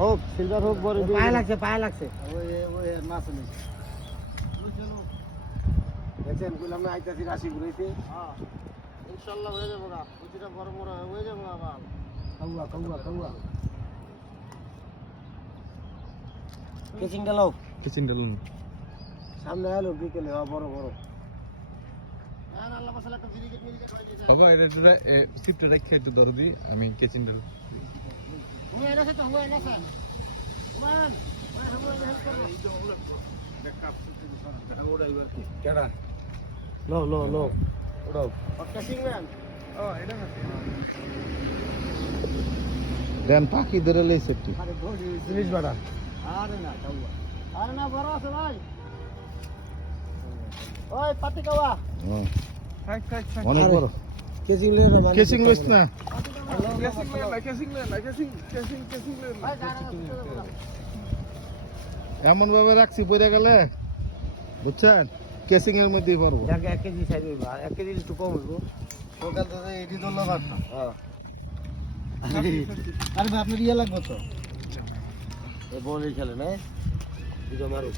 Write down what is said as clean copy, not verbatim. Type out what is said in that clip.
হোক সিলভার হোক বড় পায়ে লাগছে ওই মাছ নেই দেখছেন বললাম না আইতাছি রাশি ঘুরেছে হ্যাঁ ইনশাআল্লাহ হয়ে যাবে গা বুঝিটা বড় বড় হয়ে যাবে গা মাল কাউয়া কেচিং ডালো সামনে আলো বিকেলে বড় আল্লাহ মাশাআল্লাহ একটা ভিডিকেট হয়ে গেছে বাবা এটা সিফটে রেখে একটু দরদি আমি কেচিনটা তুমি এনেছ তো হয় না স্যার ওমান ওই হেল্প করো কেডা লো ওড়াও কেচিং ম্যান দেন পাখি ধরে লইছে একটু আরে বডি জিনিস বাড়া আরে না বড় আছে ভাই ওই পাতি কাওয়া অনেক বড় কেজিং লয়ে না কেচিং লইছ না ভাই দাঁড়া এমন ভাবে রাখছি পড়ে গেলে বুঝছেন কেচিং এর মধ্যেই পারবো যাকে 1 কেজি সাইজ হইব 1 কেজি একটু কম হইব সকাল থেকে এডি ধন্যবাদ হ্যাঁ আরে ভাই আপনার ইয়া লাগবে তো এ বলই খেলে না দিগো মারো